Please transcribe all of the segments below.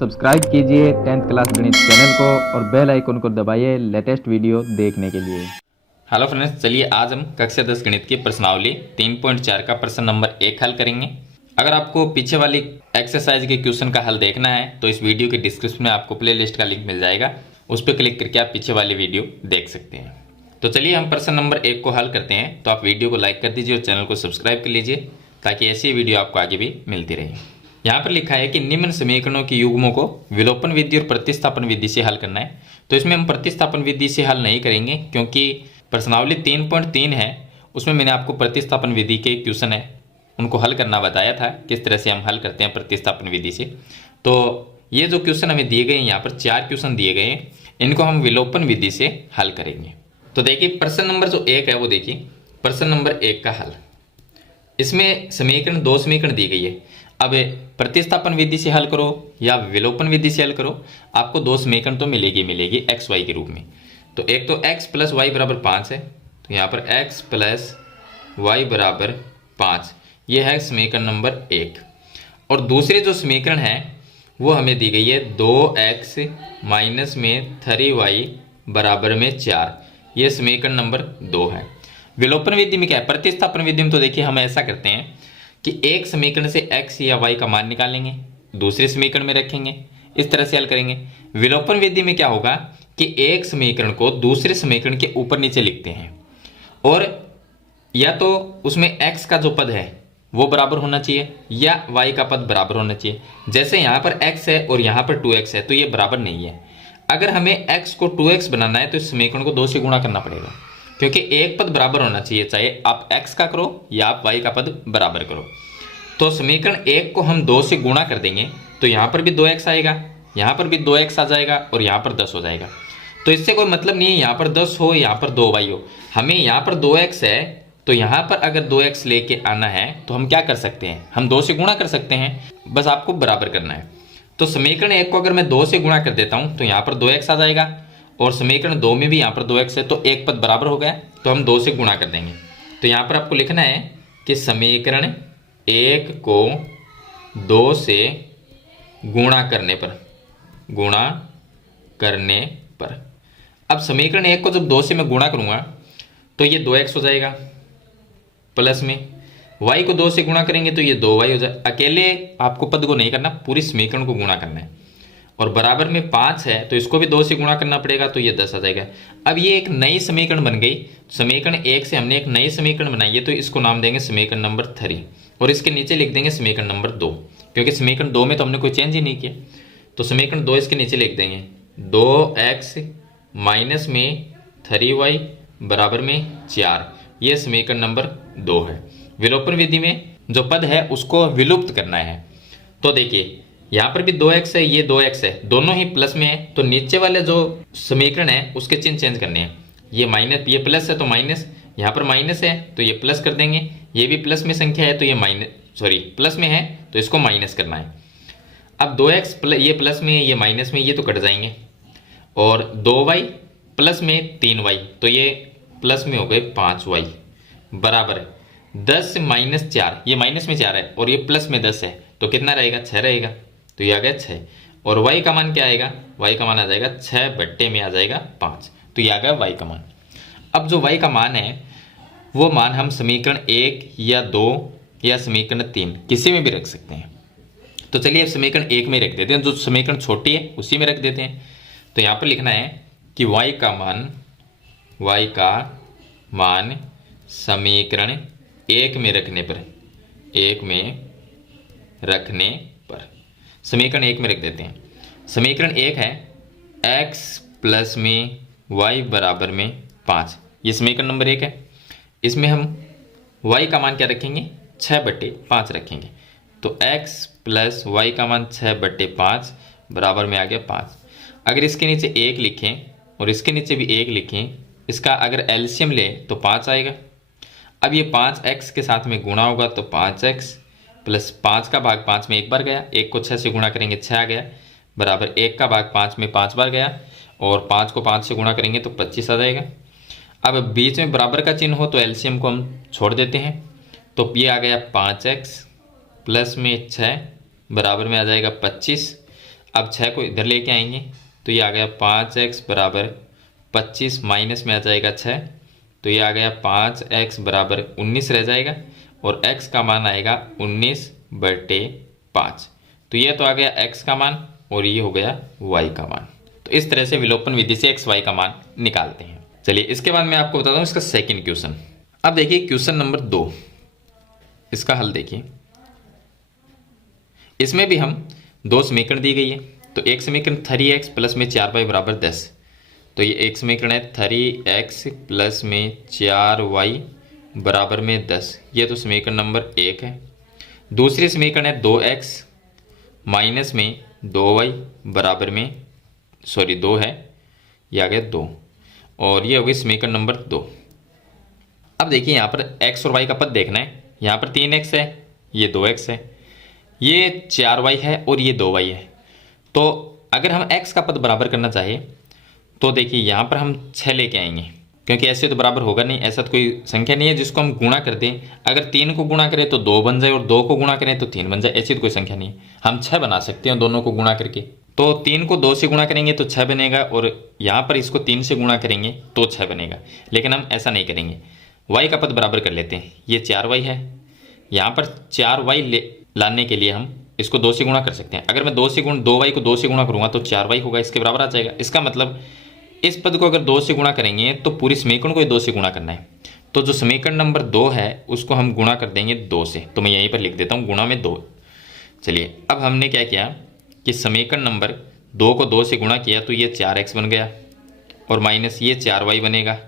Subscribe कीजिए 10th class गणित channel को और बेल आइकन को दबाइए लेटेस्ट वीडियो देखने के लिए। हेलो फ्रेंड्स, चलिए आज हम कक्षा 10 गणित की प्रश्नावली 3.4 का प्रश्न नंबर 1 हल करेंगे। अगर आपको पीछे वाली एक्सरसाइज के क्वेश्चन का हल देखना है तो इस वीडियो के डिस्क्रिप्शन में आपको प्लेलिस्ट का लिंक मिल जाएगा, उस पर क्लिक करके आप पीछे वाली वीडियो देख सकते हैं। तो चलिए हम प्रश्न नंबर 1 को हल करते हैं। तो आप वीडियो को लाइक कर दीजिए और चैनल को सब्सक्राइब कर लीजिए ताकि ऐसी वीडियो आपको आगे भी मिलती रहे। यहाँ पर लिखा है कि निम्न समीकरणों की युग्मों को विलोपन विधि और प्रतिस्थापन विधि से हल करना है। तो इसमें हम प्रतिस्थापन विधि से हल नहीं करेंगे क्योंकि प्रश्नावली 3.3 है, उसमें मैंने आपको प्रतिस्थापन विधि के क्वेश्चन है उनको हल करना बताया था, किस तरह से हम हल करते हैं प्रतिस्थापन विधि से। तो ये जो क्वेश्चन हमें दिए गए हैं, यहाँ पर 4 क्वेश्चन दिए गए हैं, इनको हम विलोपन विधि से हल करेंगे। तो देखिए प्रश्न नंबर जो 1 है वो देखिए, प्रश्न नंबर 1 का हल। इसमें समीकरण 2 समीकरण दी गई है। अब प्रतिस्थापन विधि से हल करो या विलोपन विधि से हल करो, आपको 2 समीकरण तो मिलेगी एक्स वाई के रूप में। तो एक तो x प्लस वाई बराबर 5 है, तो यहाँ पर x प्लस वाई बराबर 5, ये है समीकरण नंबर 1। और दूसरे जो समीकरण है वो हमें दी गई है 2x माइनस में 3y बराबर में 4, ये समीकरण नंबर 2 है। विलोपन विधि में क्या है, प्रतिस्थापन विधि में तो देखिए हम ऐसा करते हैं कि एक समीकरण से x या y का मान निकालेंगे, दूसरे समीकरण में रखेंगे, इस तरह से हल करेंगे। विलोपन विधि में क्या होगा कि एक समीकरण को दूसरे समीकरण के ऊपर नीचे लिखते हैं और या तो उसमें x का जो पद है वो बराबर होना चाहिए या y का पद बराबर होना चाहिए। जैसे यहाँ पर x है और यहाँ पर 2x है तो ये बराबर नहीं है। अगर हमें x को 2x बनाना है तो इस समीकरण को 2 से गुणा करना पड़ेगा, क्योंकि एक पद बराबर होना चाहिए, चाहे आप x का करो या आप y का पद बराबर करो। तो समीकरण 1 को हम 2 से गुणा कर देंगे तो यहाँ पर भी 2x आएगा, यहाँ पर भी 2x आ जाएगा और यहाँ पर 10 हो जाएगा। तो इससे कोई मतलब नहीं है यहाँ पर 10 हो यहाँ पर 2y हो, हमें यहाँ पर 2x है तो यहाँ पर अगर 2x लेके आना है तो हम क्या कर सकते हैं, हम 2 से गुणा कर सकते हैं, बस आपको बराबर करना है। तो समीकरण 1 को अगर मैं 2 से गुणा कर देता हूँ तो यहाँ पर 2x आ जाएगा और समीकरण 2 में भी यहाँ पर 2x है तो एक पद बराबर हो गया, तो हम 2 से गुणा कर देंगे। तो यहाँ पर आपको लिखना है कि समीकरण 1 को 2 से गुणा करने पर अब समीकरण 1 को जब 2 से मैं गुणा करूँगा तो ये 2x हो जाएगा, प्लस में y को 2 से गुणा करेंगे तो ये 2y हो जाए। अकेले आपको पद को नहीं करना, पूरी समीकरण को गुणा करना है। और बराबर में 5 है तो इसको भी 2 से गुणा करना पड़ेगा तो ये 10 आ जाएगा। अब ये एक नई समीकरण बन गई, समीकरण 1 से हमने एक नई समीकरण बनाई है तो इसको नाम देंगे समीकरण नंबर 3 और इसके नीचे लिख देंगे समीकरण नंबर 2, क्योंकि समीकरण 2 में तो हमने कोई चेंज ही नहीं किया। तो समीकरण 2 इसके नीचे लिख देंगे 2x माइनस में 3y बराबर में 4, ये समीकरण नंबर 2 है। विलोपन विधि में जो पद है उसको विलुप्त करना है। तो देखिए यहाँ पर भी 2x है, ये 2x है, दोनों ही प्लस में है, तो नीचे वाले जो समीकरण है उसके चिन्ह चेंज करने हैं। ये माइनस, ये प्लस है तो माइनस, यहाँ पर माइनस है तो ये प्लस कर देंगे, ये भी प्लस में संख्या है तो ये प्लस में है तो इसको माइनस करना है। अब 2x ये प्लस में ये माइनस में, ये तो कट जाएंगे और 2y प्लस में 3y तो ये प्लस में हो गए 5y बराबर 10 माइनस 4, ये माइनस में 4 है और ये प्लस में 10 है तो कितना रहेगा, 6 रहेगा, तो ये आ गया 6। और y का मान क्या आएगा, y का मान आ जाएगा 6 बट्टे में आ जाएगा 5, तो ये आ गया y का मान। अब जो y का मान है वो मान हम समीकरण 1 या 2 या समीकरण 3 किसी में भी रख सकते हैं। तो चलिए अब समीकरण 1 में रख देते हैं, जो समीकरण छोटी है उसी में रख देते हैं। तो यहाँ पर लिखना है कि y का मान समीकरण 1 में रखने पर समीकरण 1 में रख देते हैं। समीकरण 1 है x प्लस में y बराबर में 5, ये समीकरण नंबर 1 है। इसमें हम y का मान क्या रखेंगे, 6 बट्टे 5 रखेंगे। तो x प्लस वाई का मान 6 बट्टे 5 बराबर में आ गया 5। अगर इसके नीचे 1 लिखें और इसके नीचे भी 1 लिखें, इसका अगर एलसीएम लें तो 5 आएगा। अब ये 5x के साथ में गुणा होगा तो 5x प्लस 5 का भाग 5 में एक बार गया, 1 को 6 से गुणा करेंगे 6 आ गया, बराबर 1 का भाग 5 में 5 बार गया और 5 को 5 से गुणा करेंगे तो 25 आ जाएगा। अब बीच में बराबर का चिन्ह हो तो एलसीएम को हम छोड़ देते हैं, तो ये आ गया 5x प्लस में 6 बराबर में आ जाएगा 25। अब 6 को इधर लेके आएंगे तो ये आ गया 5x बराबर 25, माइनस में आ जाएगा 6, तो ये आ गया 5x बराबर 19 रह जाएगा और x का मान आएगा 19/5। तो ये तो आ गया x का मान और ये हो गया y का मान। तो इस तरह से विलोपन विधि से x y का मान निकालते हैं। चलिए इसके बाद मैं आपको बताता हूँ इसका सेकंड क्वेश्चन। अब देखिए क्वेश्चन नंबर 2, इसका हल देखिए। इसमें भी हम दो समीकरण दी गई है। तो एक समीकरण 3x प्लस में 4y बराबर 10, तो ये एक समीकरण है 3x प्लस में 4y बराबर में 10, ये तो समीकरण नंबर 1 है। दूसरी समीकरण है 2x माइनस में 2y बराबर में 2 है, ये आ गया 2, और ये हो गई समीकरण नंबर 2। अब देखिए यहाँ पर x और y का पद देखना है। यहाँ पर 3x है, ये 2x है, ये 4y है और ये 2y है। तो अगर हम x का पद बराबर करना चाहे तो देखिए यहाँ पर हम 6 लेके आएंगे, क्योंकि ऐसे तो बराबर होगा नहीं, ऐसा तो कोई संख्या नहीं है जिसको हम गुणा कर दें। अगर 3 को गुणा करें तो 2 बन जाए और 2 को गुणा करें तो 3 बन जाए, ऐसी तो कोई संख्या नहीं है। हम 6 बना सकते हैं दोनों को गुणा करके। तो 3 को 2 से गुणा करेंगे तो 6 बनेगा और यहाँ पर इसको 3 से गुणा करेंगे तो 6 बनेगा, लेकिन हम ऐसा नहीं करेंगे। y का पद बराबर कर लेते हैं, ये 4y है, यहाँ पर 4y लाने के लिए हम इसको 2 से गुणा कर सकते हैं। अगर मैं 2y को 2 से गुणा करूँगा तो 4y होगा, इसके बराबर आ जाएगा। इसका मतलब इस पद को अगर 2 से गुणा करेंगे तो पूरी समीकरण को 2 से गुणा करना है। तो जो समीकरण नंबर 2 है उसको हम गुणा कर देंगे 2 से, तो मैं यहीं पर लिख देता हूँ गुणा में 2। चलिए अब हमने क्या किया कि समीकरण नंबर 2 को 2 से गुणा किया तो ये 4x बन गया और माइनस ये 4y बनेगा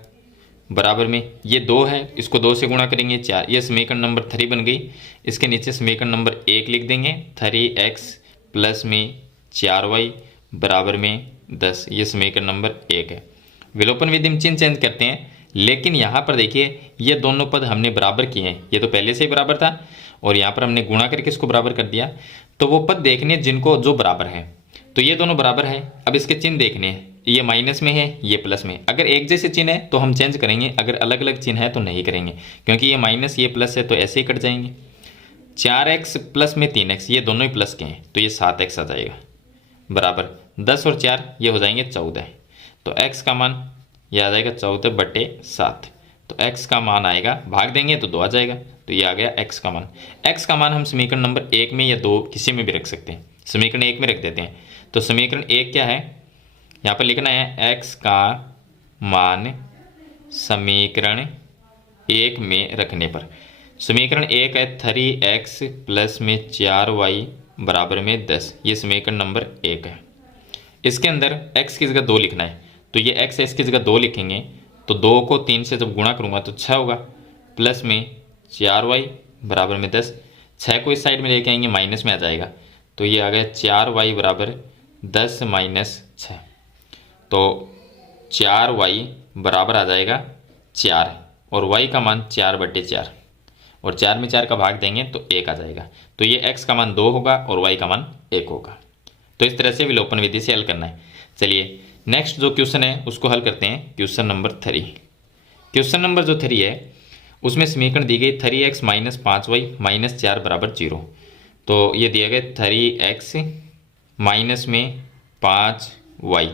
बराबर में ये 2 है, इसको 2 से गुणा करेंगे 4, ये समीकरण नंबर 3 बन गई। इसके नीचे समीकरण नंबर 1 लिख देंगे, 3x प्लस में 4y बराबर में 10, ये समीकरण नंबर 1 है। विलोपन विधि में चिन्ह चेंज करते हैं, लेकिन यहाँ पर देखिए ये दोनों पद हमने बराबर किए हैं, ये तो पहले से ही बराबर था और यहाँ पर हमने गुणा करके इसको बराबर कर दिया। तो वो पद देखने जिनको जो बराबर है, तो ये दोनों बराबर है। अब इसके चिन्ह देखने हैं, ये माइनस में है ये प्लस में। अगर एक जैसे चिन्ह है तो हम चेंज करेंगे, अगर अलग अलग चिन्ह है तो नहीं करेंगे, क्योंकि ये माइनस ये प्लस है तो ऐसे ही कट जाएंगे। 4x प्लस में 3x, ये दोनों ही प्लस के हैं तो ये 7x आ जाएगा बराबर 10 और 4 ये हो जाएंगे 14। तो x का मान ये आ जाएगा 14/7। तो x का मान आएगा, भाग देंगे तो 2 आ जाएगा, तो ये आ गया x का मान। x का मान हम समीकरण नंबर 1 में या 2 किसी में भी रख सकते हैं। समीकरण 1 में रख देते हैं। तो समीकरण 1 क्या है, यहाँ पर लिखना है x का मान समीकरण 1 में रखने पर। समीकरण 1 है 3x प्लस में 4y बराबर में 10, ये समीकरण नंबर 1 है। इसके अंदर x की जगह 2 लिखना है, तो ये x है, इसकी जगह 2 लिखेंगे तो 2 को 3 से जब गुणा करूँगा तो 6 होगा, प्लस में 4y बराबर में 10। 6 को इस साइड में लेके आएंगे माइनस में आ जाएगा, तो ये आ गया 4y बराबर 10 माइनस 6। तो 4y बराबर आ जाएगा 4 और y का मान 4/4 और 4 में 4 का भाग देंगे तो 1 आ जाएगा। तो ये x का मान 2 होगा और y का मान 1 होगा। तो इस तरह से विलोपन विधि से हल करना है। चलिए नेक्स्ट जो क्वेश्चन है उसको हल करते हैं, क्वेश्चन नंबर 3। क्वेश्चन नंबर जो 3 है उसमें समीकरण दी गई 3x माइनस 5y माइनस 4 बराबर 0। तो ये दिया गया 3x माइनस में 5y।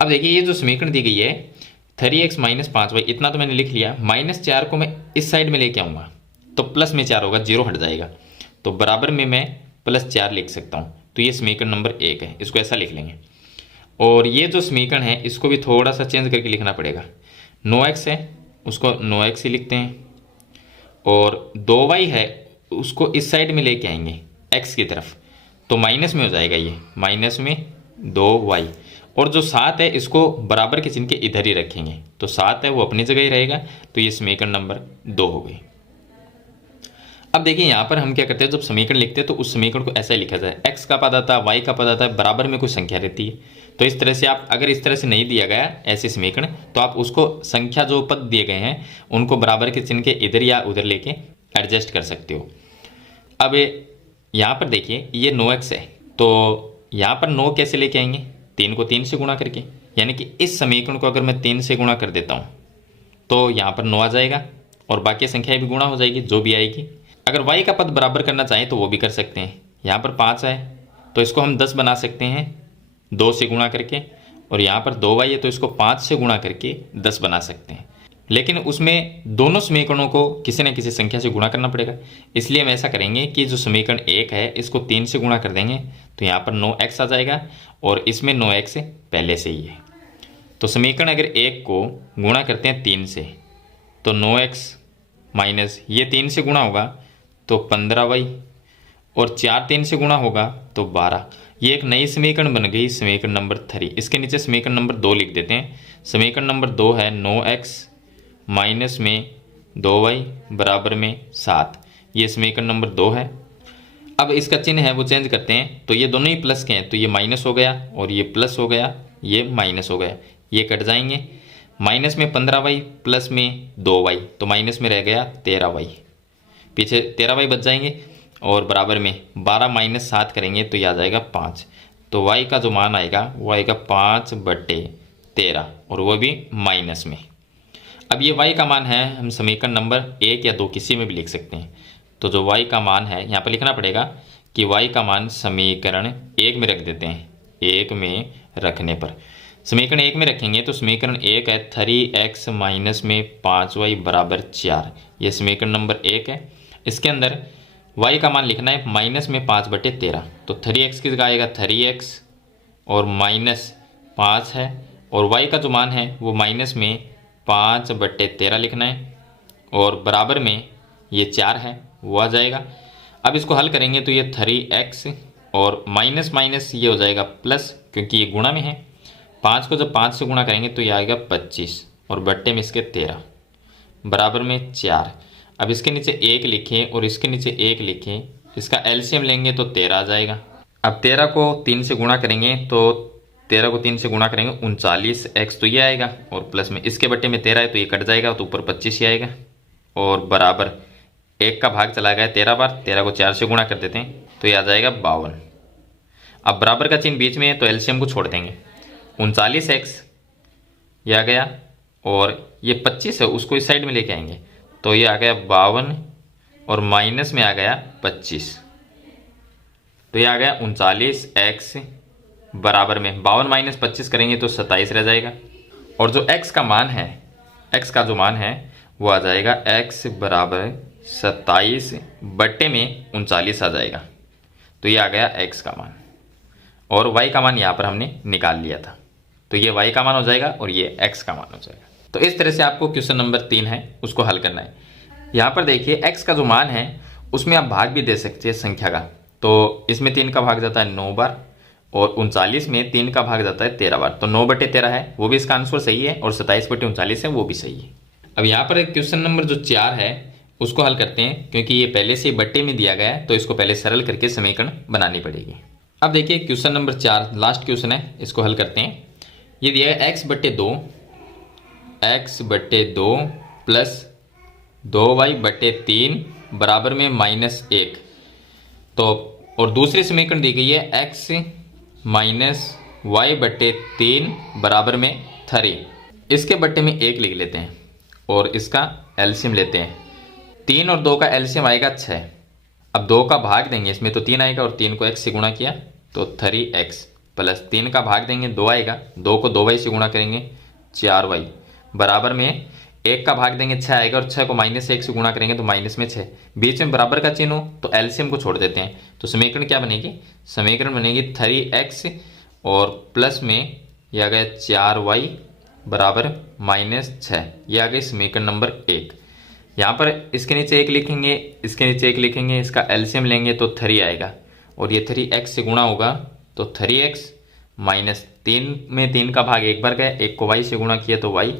अब देखिए ये जो समीकरण दी गई है 3x माइनस 5y, इतना तो मैंने लिख लिया। माइनस 4 को मैं इस साइड में लेके आऊँगा तो प्लस में 4 होगा, 0 हट जाएगा, तो बराबर में मैं +4 लिख सकता हूँ। तो ये समीकरण नंबर 1 है, इसको ऐसा लिख लेंगे। और ये जो समीकरण है इसको भी थोड़ा सा चेंज करके लिखना पड़ेगा। 9x है उसको 9x ही लिखते हैं और 2y है उसको इस साइड में लेके आएंगे x की तरफ, तो माइनस में हो जाएगा, ये माइनस में 2y। और जो 7 है इसको बराबर के चिन्ह के इधर ही रखेंगे, तो 7 है वो अपनी जगह ही रहेगा। तो ये समीकरण नंबर 2 हो गई। अब देखिए यहाँ पर हम क्या करते हैं, जब समीकरण लिखते हैं तो उस समीकरण को ऐसा ही लिखा जाए, x का पद आता है y का पद आता है, बराबर में कोई संख्या रहती है। तो इस तरह से आप, अगर इस तरह से नहीं दिया गया ऐसे समीकरण, तो आप उसको संख्या जो पद दिए गए हैं उनको बराबर के चिन्ह के इधर या उधर लेके एडजस्ट कर सकते हो। अब यहाँ पर देखिए ये 9x है, तो यहाँ पर 9 कैसे लेके आएंगे, 3 को 3 से गुणा करके, यानी कि इस समीकरण को अगर मैं 3 से गुणा कर देता हूँ तो यहाँ पर 9 आ जाएगा और बाकी संख्याएं भी गुणा हो जाएगी जो भी आएगी। अगर y का पद बराबर करना चाहें तो वो भी कर सकते हैं। यहाँ पर 5 है तो इसको हम 10 बना सकते हैं 2 से गुणा करके, और यहाँ पर 2y है तो इसको 5 से गुणा करके 10 बना सकते हैं। लेकिन उसमें दोनों समीकरणों को किसी न किसी संख्या से गुणा करना पड़ेगा, इसलिए हम ऐसा करेंगे कि जो समीकरण 1 है इसको 3 से गुणा कर देंगे, तो यहाँ पर 9x आ जाएगा और इसमें 9x पहले से ही है। तो समीकरण अगर 1 को गुणा करते हैं 3 से तो 9x माइनस ये 3 से गुणा होगा तो 15y, और 4 3 से गुणा होगा तो 12। ये एक नई समीकरण बन गई, समीकरण नंबर 3। इसके नीचे समीकरण नंबर 2 लिख देते हैं। समीकरण नंबर 2 है 9x माइनस में 2y बराबर में 7। ये समीकरण नंबर 2 है। अब इसका चिन्ह है वो चेंज करते हैं, तो ये दोनों ही प्लस के हैं, तो ये माइनस हो गया और ये प्लस हो गया, ये माइनस हो गया, ये कट जाएंगे। माइनस में 15y प्लस में 2y, तो माइनस में रह गया 13y, पीछे 13y बच जाएंगे, और बराबर में 12 माइनस 7 करेंगे तो ये आ जाएगा 5। तो y का जो मान आएगा वो आएगा 5/13, और वो भी माइनस में। अब ये y का मान है, हम समीकरण नंबर 1 या 2 किसी में भी लिख सकते हैं। तो जो y का मान है यहाँ पर लिखना पड़ेगा कि y का मान समीकरण 1 में रख देते हैं। 1 में रखने पर समीकरण 1 में रखेंगे तो समीकरण 1 है 3x माइनस में 5y बराबर 4। ये समीकरण नंबर 1 है। इसके अंदर y का मान लिखना है माइनस में 5/13, तो 3x की जगह आएगा 3x और माइनस 5 है, और y का जो मान है वो माइनस में 5/13 लिखना है, और बराबर में ये 4 है वो आ जाएगा। अब इसको हल करेंगे तो ये 3x और माइनस माइनस ये हो जाएगा प्लस, क्योंकि ये गुणा में है। 5 को जब 5 से गुणा करेंगे तो ये आएगा 25, और बट्टे में इसके 13 बराबर में 4। अब इसके नीचे 1 लिखें और इसके नीचे 1 लिखें, इसका एलसीएम लेंगे तो 13 आ जाएगा। अब 13 को 3 से गुणा करेंगे तो 13 को 3 से गुणा करेंगे 39x, तो ये आएगा, और प्लस में इसके बट्टे में 13 है तो ये कट जाएगा, तो ऊपर 25 ही आएगा, और बराबर 1 का भाग चला गया 13 बार। 13 को 4 से गुणा कर देते हैं तो ये आ जाएगा 52। अब बराबर का चिन्ह बीच में है तो एलसीएम को छोड़ देंगे। 39x ये आ गया, और ये 25 है उसको इस साइड में लेके आएंगे तो ये आ गया 52, और माइनस में आ गया 25, तो ये आ गया 39x बराबर में 52 माइनस 25 करेंगे तो 27 रह जाएगा। और जो x का मान है, x का जो मान है वो आ जाएगा x बराबर 27 बट्टे में 39 आ जाएगा, तो ये आ गया x का मान, और y का मान यहाँ पर हमने निकाल लिया था, तो ये y का मान हो जाएगा और ये x का मान हो जाएगा। तो इस तरह से आपको क्वेश्चन नंबर 3 है उसको हल करना है। यहाँ पर देखिए x का जो मान है उसमें आप भाग भी दे सकते हैं संख्या का, तो इसमें 3 का भाग जाता है 9 बार, और 39 में 3 का भाग जाता है 13 बार, तो 9/13 है वो भी इसका आंसर सही है, और 27/39 है वो भी सही है। अब यहाँ पर क्वेश्चन नंबर जो 4 है उसको हल करते हैं, क्योंकि ये पहले से बट्टे में दिया गया है तो इसको पहले सरल करके समीकरण बनानी पड़ेगी। अब देखिए क्वेश्चन नंबर 4 लास्ट क्वेश्चन है, इसको हल करते हैं। ये दिया है x/2 प्लस 2y/3 बराबर में -1, तो और दूसरी समीकरण दी गई है x माइनस y/3 बराबर में 3। इसके बट्टे में 1 लिख लेते हैं और इसका एलसीएम लेते हैं। 3 और 2 का एलसीएम आएगा 6। अब 2 का भाग देंगे, इसमें तो 3 आएगा और 3 को x से गुणा किया तो 3x, प्लस 3 का भाग देंगे 2 आएगा, 2 को 2y से गुणा करेंगे 4y, बराबर में 1 का भाग देंगे 6 आएगा, और 6 को -1 से गुणा करेंगे तो माइनस में 6। बीच में बराबर का चिन्ह हो तो एलसीएम को छोड़ देते हैं, तो समीकरण क्या बनेगी? समीकरण बनेगी 3x और प्लस में यह आ गया 4y बराबर -6। यह आ गई समीकरण नंबर 1। यहाँ पर इसके नीचे 1 लिखेंगे, इसके नीचे 1 लिखेंगे, इसका एलसीएम लेंगे तो 3 आएगा, और ये 3x से गुणा होगा तो 3x माइनस 3 में 3 का भाग 1 बार गया, 1 को y से गुणा किया तो y,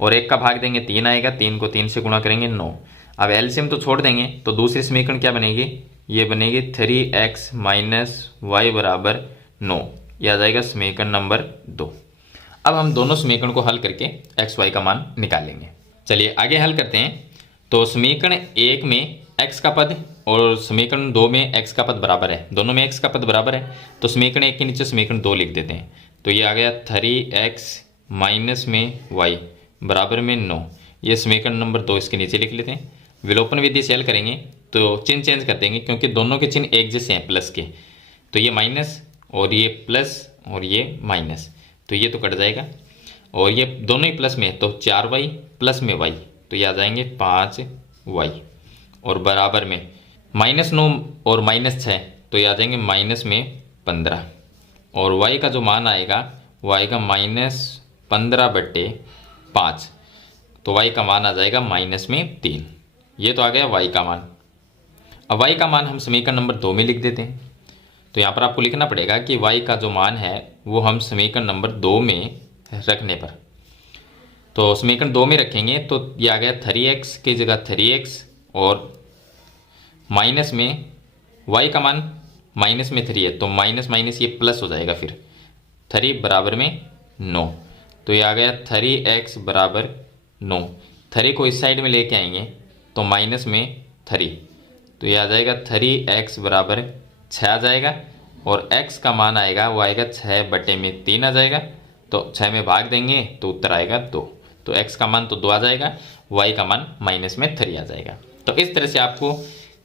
और 1 का भाग देंगे 3 आएगा, 3 को 3 से गुणा करेंगे 9। अब एलसीएम तो छोड़ देंगे तो दूसरी समीकरण क्या बनेगी? ये बनेगी 3x माइनस y बराबर 9। यह आ जाएगा समीकरण नंबर 2। अब हम दोनों समीकरण को हल करके एक्स वाई का मान निकालेंगे। चलिए आगे हल करते हैं। तो समीकरण 1 में x का पद और समीकरण 2 में x का पद बराबर है, दोनों में x का पद बराबर है, तो समीकरण 1 के नीचे समीकरण 2 लिख देते हैं। तो ये आ गया 3x माइनस में y बराबर में 9। ये समीकरण नंबर 2 इसके नीचे लिख लेते हैं। विलोपन विधि से हल करेंगे तो चिन्ह चेंज कर देंगे क्योंकि दोनों के चिन्ह एक जैसे हैं प्लस के। तो ये माइनस और ये प्लस और ये माइनस, तो ये तो कट जाएगा। और ये दोनों ही प्लस में, तो 4y प्लस में y, तो ये आ जाएंगे 5y। और बराबर में -9 और -6, तो ये आ जाएंगे माइनस में 15। और y का जो मान आएगा वो आएगा -15/5, तो y का मान आ जाएगा -3। ये तो आ गया y का मान। अब y का मान हम समीकरण नंबर 2 में लिख देते हैं। तो यहाँ पर आपको लिखना पड़ेगा कि y का जो मान है वो हम समीकरण नंबर 2 में रखने पर, तो समीकरण 2 में रखेंगे तो ये आ गया 3x की जगह 3x, और माइनस में y का मान माइनस में 3 है, तो माइनस माइनस ये प्लस हो जाएगा, फिर 3 बराबर में 9, तो ये आ गया 3x बराबर 9। 3 को इस साइड में लेके आएंगे तो माइनस में 3, तो ये आ जाएगा 3x बराबर 6 आ जाएगा। और x का मान आएगा वो आएगा 6/3 आ जाएगा, तो 6 में भाग देंगे तो उत्तर आएगा 2, तो x का मान तो 2 आ जाएगा, y का मान -3 आ जाएगा। तो इस तरह से आपको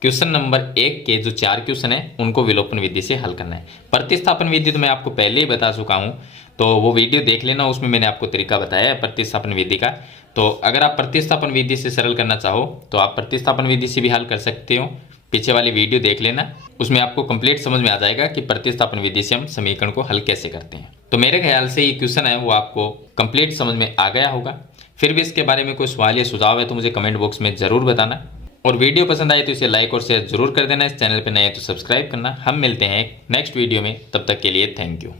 क्वेश्चन नंबर 1 के जो 4 क्वेश्चन है उनको विलोपन विधि से हल करना है। प्रतिस्थापन विधि तो मैं आपको पहले ही बता चुका हूँ, तो वो वीडियो देख लेना, उसमें मैंने आपको तरीका बताया है प्रतिस्थापन विधि का। तो अगर आप प्रतिस्थापन विधि से सरल करना चाहो तो आप प्रतिस्थापन विधि से भी हल कर सकते हो, पीछे वाली वीडियो देख लेना, उसमें आपको कंप्लीट समझ में आ जाएगा कि प्रतिस्थापन विधि से हम समीकरण को हल कैसे करते हैं। तो मेरे ख्याल से ये क्वेश्चन है वो आपको कंप्लीट समझ में आ गया होगा। फिर भी इसके बारे में कोई सवाल या सुझाव है तो मुझे कमेंट बॉक्स में ज़रूर बताना, और वीडियो पसंद आए तो इसे लाइक और शेयर जरूर कर देना। इस चैनल पर नए हैं तो सब्सक्राइब करना। हम मिलते हैं नेक्स्ट वीडियो में, तब तक के लिए थैंक यू।